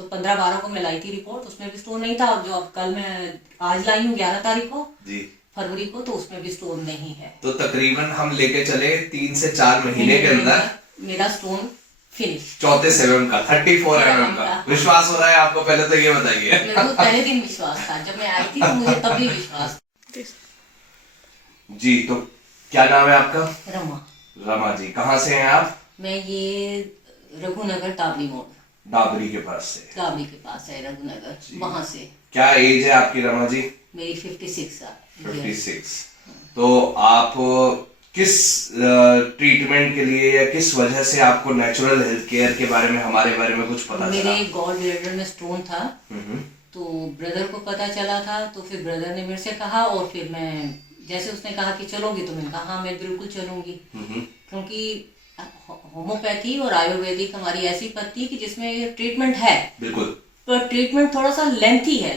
तो 15-12 को मैं लाई थी रिपोर्ट, उसमें भी स्टोन नहीं था। और जो अब कल मैं आज लाई हूँ 11 तारीख को जी फरवरी को, तो उसमें भी स्टोन नहीं है। तो तकरीबन हम लेके चले 3 से 4 महीने के अंदर मेरा स्टोन फिनिश 34 mm का 34 mm का। विश्वास हो रहा है आपको? पहले तो ये बताइए। मेरे को पहले दिन विश्वास था, जब मैं आई थी तो मुझे तब भी विश्वास। जी तो क्या नाम है आपका? रमा। रमा जी, कहाँ से हैं आप? मैं ये रघुनगर टाबरी मोड़, डाबरी के पास से। टाबरी के पास है रघुनगर, वहां से। क्या एज है आपकी रमा जी? मेरी 56 साल। 56। तो आप किस ट्रीटमेंट के लिए या किस वजह से आपको नेचुरल हेल्थ केयर के बारे में, हमारे बारे में कुछ पता चला? मेरे गॉल ब्लैडर में स्टोन था, तो ब्रदर को पता चला था, तो फिर ब्रदर ने मेरे से कहा, और फिर मैं जैसे उसने कहा कि चलोगी, तो मैंने कहा हाँ मैं बिल्कुल चलूंगी। क्योंकि होम्योपैथी और आयुर्वेदिक हमारी ऐसी पद्धति कि जिसमें ट्रीटमेंट है, बिल्कुल, पर ट्रीटमेंट थोड़ा सा लेंथी है,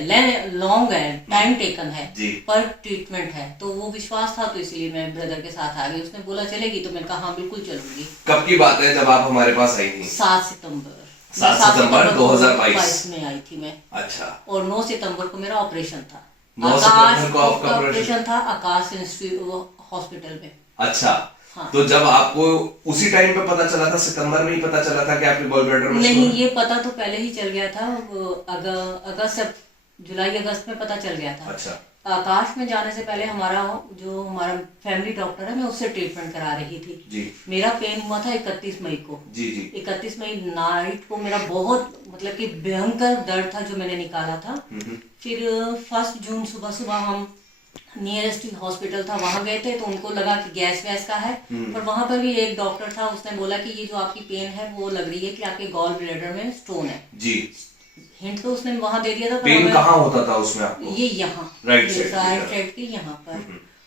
लॉन्ग है, टाइम टेकन है, पर ट्रीटमेंट है। तो वो विश्वास था, तो इसलिए मैं ब्रदर के साथ आ गई। उसने बोला चलेगी, तो मैंने कहा हाँ बिल्कुल चलूंगी। कब की बात है जब आप हमारे पास आई थी? 7 सितंबर 2022 में आई थी मैं। अच्छा। और 9 सितंबर को मेरा ऑपरेशन था। 9 सितंबर को आपका ऑपरेशन था आकाश इंस्टीट्यूट हॉस्पिटल में। अच्छा। हाँ। तो जब आपको उसी टाइम पे पता चला था, सितंबर में ही पता चला था कि आपके गॉल ब्लैडर में? नहीं, ये पता तो पहले ही चल गया था, अगस्त, जुलाई अगस्त में पता चल गया था। अच्छा। आकाश में जाने से पहले हमारा फैमिली डॉक्टर है, मैं उससे ट्रीटमेंट करा रही थी। जी। मेरा पेन हुआ था 31 मई को। जी जी। 31 मई नाइट को मेरा बहुत मतलब कि भयंकर दर्द था, जो मैंने निकाला था। फिर 1 जून सुबह सुबह हम नियरेस्ट हॉस्पिटल था, वहां गए थे, तो उनको लगा कि गैस वैस का है। पर वहां पर भी एक डॉक्टर था, उसने बोला कि ये जो आपकी पेन है वो लग रही है कि आपके गॉल ब्लैडर में स्टोन है। जी। हिंट तो उसने वहां दे दिया था। पेन कहाँ होता था उसमें आपको? ये यहाँ राइट साइड के यहाँ पर,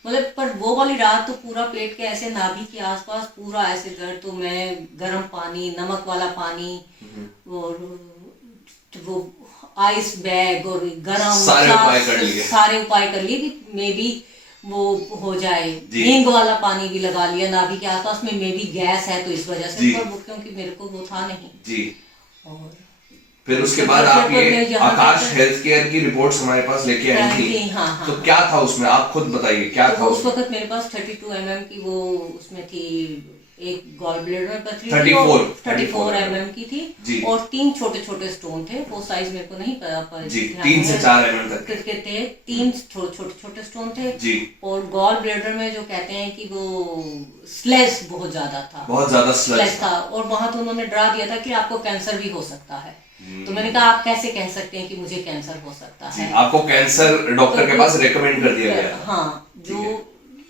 मतलब पर वो वाली रात तो पूरा पेट के ऐसे नाभि के आसपास पूरा ऐसे दर्द। तो मैं गर्म पानी, नमक वाला पानी, और वो आइस बैग और गरम सारे उपाय कर लिए कि मे बी वो हो जाए। हींग वाला पानी भी लगा लिया नाभि के आसपास में, मे बी गैस है तो इस वजह से, पर वो क्योंकि मेरे को वो था नहीं। जी। और फिर उसके बाद आप ये आकाश हेल्थ केयर की रिपोर्ट्स हमारे पास लेके आई थी। हाँ, तो क्या था उसमें, आप खुद बताइए क्या था? उस वक्त मेरे पास 32 mm की वो उसमें थी, एक गॉल ब्लैडर में पथरी 34 mm की थी, और 3 छोटे छोटे स्टोन थे। वो साइज मेरे को नहीं पता, 3 से 4 mm तक के थे। 3 छोटे छोटे स्टोन थे जी। और गॉल ब्लैडर में जो कहते हैं कि वो स्लेस बहुत ज्यादा था, बहुत ज्यादा स्लेस था। और वहां तो उन्होंने डरा दिया था कि आपको कैंसर भी हो सकता है। तो मैंने कहा आप कैसे कह सकते हैं कि मुझे कैंसर हो सकता है? आपको कैंसर डॉक्टर के पास रेकमेंड कर दिया गया? हाँ,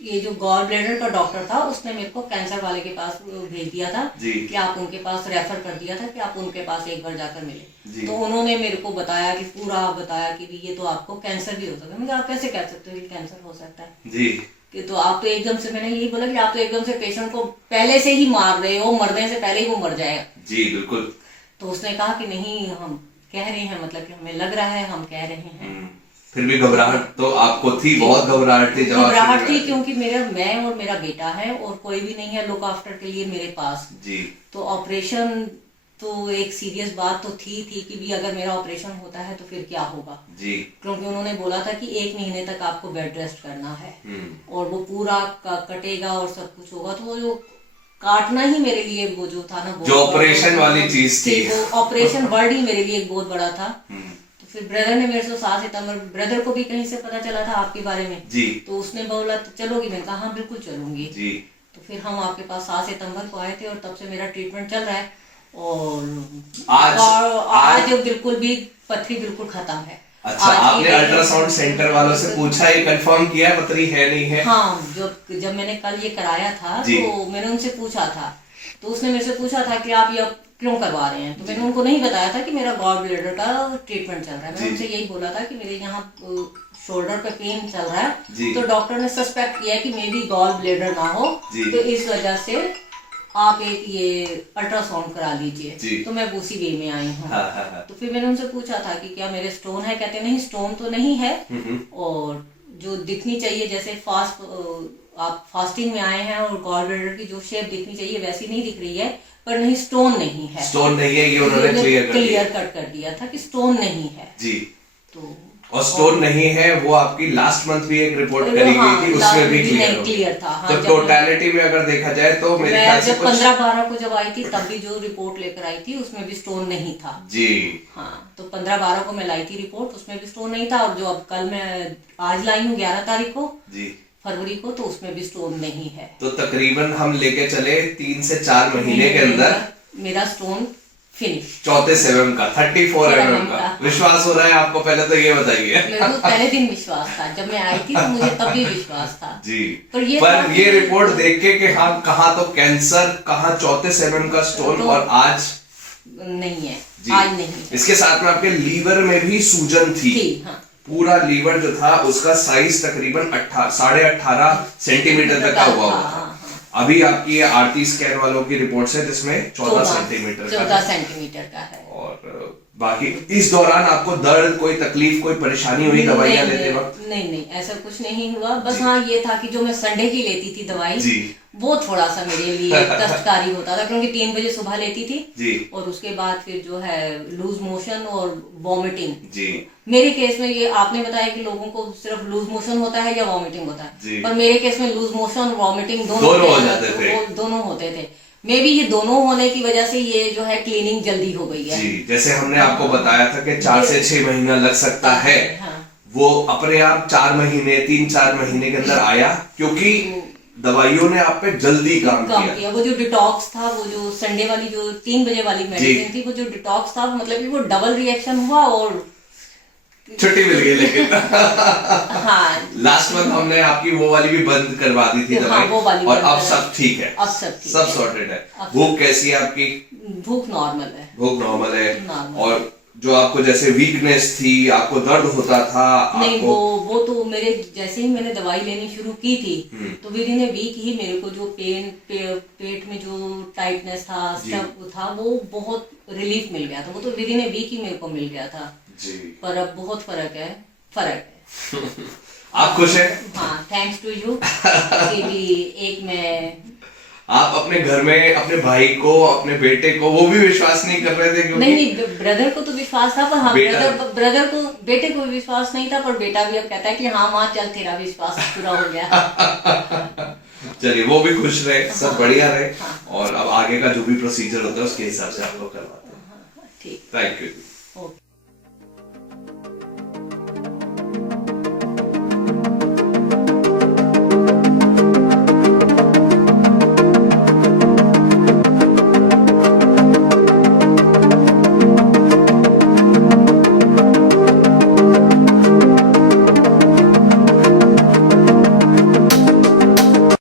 ये जो गॉल ब्लैडर का डॉक्टर था, उसने मेरे को कैंसर वाले के पास भेज दिया था कि आप उनके पास रेफर कर दिया था कि आप उनके पास एक बार जाकर मिले। तो उन्होंने मेरे को बताया कि पूरा बताया कि ये तो आपको कैंसर भी हो सकता है। मुझे आप कैसे कह सकते हो कि कैंसर हो सकता है जी? कि तो आप तो एकदम से, मैंने यही बोला कि आप तो एकदम से पेशेंट को पहले से ही मार रहे हो, मरने से पहले ही वो मर जाएगा। जी बिल्कुल। तो उसने कहा कि नहीं, हम कह रहे हैं, मतलब कि हमें लग रहा है, हम कह रहे हैं। फिर भी घबराहट तो आपको थी? बहुत घबराहट थी? घबराहट थी क्योंकि मैं और मेरा बेटा है, और कोई भी नहीं है लुक आफ्टर के लिए मेरे पास जी। तो ऑपरेशन तो एक सीरियस बात तो थी कि भी अगर मेरा ऑपरेशन होता है तो फिर क्या होगा जी। क्योंकि उन्होंने बोला था कि 1 महीने तक आपको बेड रेस्ट करना है, और वो पूरा कटेगा और सब कुछ होगा। तो वो जो काटना ही मेरे लिए वो जो था ना, जो ऑपरेशन वाली चीज थी, वो ऑपरेशन वर्ड ही मेरे लिए एक बहुत बड़ा था। तो फिर ब्रदर ने मेरे से 7 सितंबर, ब्रदर को भी कहीं से पता चला था आपके बारे में जी। तो उसने बोला तो चलोगी? मैंने कहा हाँ बिल्कुल चलूंगी जी। तो फिर हम आपके पास 7 सितंबर को आए थे, और तब से मेरा ट्रीटमेंट चल रहा है, और आज बिल्कुल भी पथरी बिल्कुल खत्म है। अच्छा, आपने अल्ट्रासाउंड सेंटर वालों से पूछा, ये कंफर्म किया पथरी है नहीं है? हाँ, जब मैंने कल ये कराया था तो मैंने उनसे पूछा था, तो उसने मेरे से पूछा था कि आप ये क्यों करवा रहे हैं। तो मैंने उनको नहीं बताया था कि मेरा गॉल ब्लैडर का ट्रीटमेंट चल रहा है। मैंने उनसे यही बोला था कि मेरे यहाँ शोल्डर पे पेन चल रहा है, तो डॉक्टर ने सस्पेक्ट किया कि मे बी गॉल ब्लैडर ना हो, तो इस वजह से आप एक ये अल्ट्रासाउंड करा लीजिए। तो मैं उसी वे में आई हूँ। तो फिर मैंने उनसे पूछा था कि क्या मेरे स्टोन है? कहते नहीं, स्टोन तो नहीं है, और जो दिखनी चाहिए, जैसे आप फास्टिंग में आए हैं और गॉल ब्लैडर की जो शेप दिखनी चाहिए वैसी नहीं दिख रही है, पर नहीं स्टोन नहीं है। स्टोन नहीं है, ये उन्होंने क्लियर कट कर दिया था कि स्टोन नहीं है जी। तो और स्टोन नहीं है, वो आपकी लास्ट मंथ भी एक रिपोर्ट करी गई थी, उसमें भी क्लियर था। तो टोटलिटी में अगर देखा जाए तो मेरे ख्याल से 15-12 को जब आई थी तब भी जो रिपोर्ट लेकर आई थी उसमें भी स्टोन नहीं था जी। हाँ, तो 15-12 को मैं लाई थी रिपोर्ट, उसमें भी स्टोन नहीं था। और जो अब कल मैं आज लाई हूँ 11 तारीख को जी फरवरी को, तो उसमें भी स्टोन नहीं है। तो तकरीबन हम लेके चले 3 से 4 महीने के अंदर मेरा स्टोन फिनिश 34 mm का 34 mm का। विश्वास हो रहा है आपको? पहले तो ये बताइए। मेरे को पहले दिन विश्वास था, जब मैं आई थी तो मुझे तब भी विश्वास था जी। पर ये रिपोर्ट देख के कि हाँ, कहाँ तो कैंसर, कहाँ 34 mm का स्टोन, और आज नहीं है, आज नहीं है। इसके साथ में आपके लीवर में भी सूजन थी। हाँ। पूरा लीवर जो था उसका साइज तकरीबन 18.5 सेंटीमीटर तक का हुआ था। अभी आपकी आरती स्कैन वालों की रिपोर्ट है जिसमें 14 सेंटीमीटर का है। और बाकी इस दौरान आपको दर्द, कोई तकलीफ, कोई परेशानी हुई दवाइयां लेते वक्त? नहीं, ऐसा कुछ नहीं हुआ। बस हाँ, ये था कि जो मैं संडे की लेती थी दवाई जी, वो थोड़ा सा मेरे लिए कष्टकारी होता था, क्योंकि 3 बजे सुबह लेती थी जी। और उसके बाद फिर जो है लूज मोशन और वॉमिटिंग जी। मेरे केस में ये आपने बताया कि लोगों को सिर्फ लूज मोशन होता है या वॉमिटिंग होता है, पर मेरे केस में लूज मोशन और वॉमिटिंग दोनों होते थे। मे भी ये दोनों होने की वजह से ये जो है क्लीनिंग जल्दी हो गई है जी। जैसे हमने आपको बताया था कि 4 से 6 महीना लग सकता है, वो अपने आप 4 महीने 3-4 महीने के अंदर आया, क्योंकि दवाइयों ने आप पे जल्दी काम किया। वो जो डिटॉक्स था, वो जो संडे वाली जो 3 बजे वाली मेडिसिन थी, वो जो डिटॉक्स था, मतलब कि वो डबल रिएक्शन हुआ और छुट्टी मिल गई। लेकिन हाँ, लास्ट मंथ हमने आपकी वो वाली भी बंद करवा दी थी दवाई, और अब सब ठीक है, अब सब सॉर्टेड है। भूख कैसी है आपकी? भूख नॉर्मल है। भूख नॉर्मल है। और जो आपको जैसे वीकनेस थी, आपको दर्द होता था? नहीं, वो तो मेरे जैसे ही मैंने दवाई लेनी शुरू की थी तो विद इन ए वीक ही मेरे को जो पेट में जो टाइटनेस था, स्टफ था, वो बहुत रिलीफ मिल गया था। वो तो विद इन ए वीक ही मेरे को मिल गया था जी। पर अब बहुत फर्क है। आप खुश हैं? हाँ, थैंक्स टू यू कि एक मैं आप अपने घर में अपने भाई को, अपने बेटे को, वो भी विश्वास नहीं कर रहे थे? क्योंकि नहीं, ब्रदर को तो विश्वास था, पर हाँ, ब्रदर को, बेटे को विश्वास नहीं था, पर बेटा भी अब कहता है कि हाँ माँ चल, तेरा विश्वास पूरा हो गया। चलिए, वो भी खुश रहे, सब बढ़िया रहे। और अब आगे का जो भी प्रोसीजर होता है उसके हिसाब से आप लोग करवाते हैं। ठीक, थैंक यू।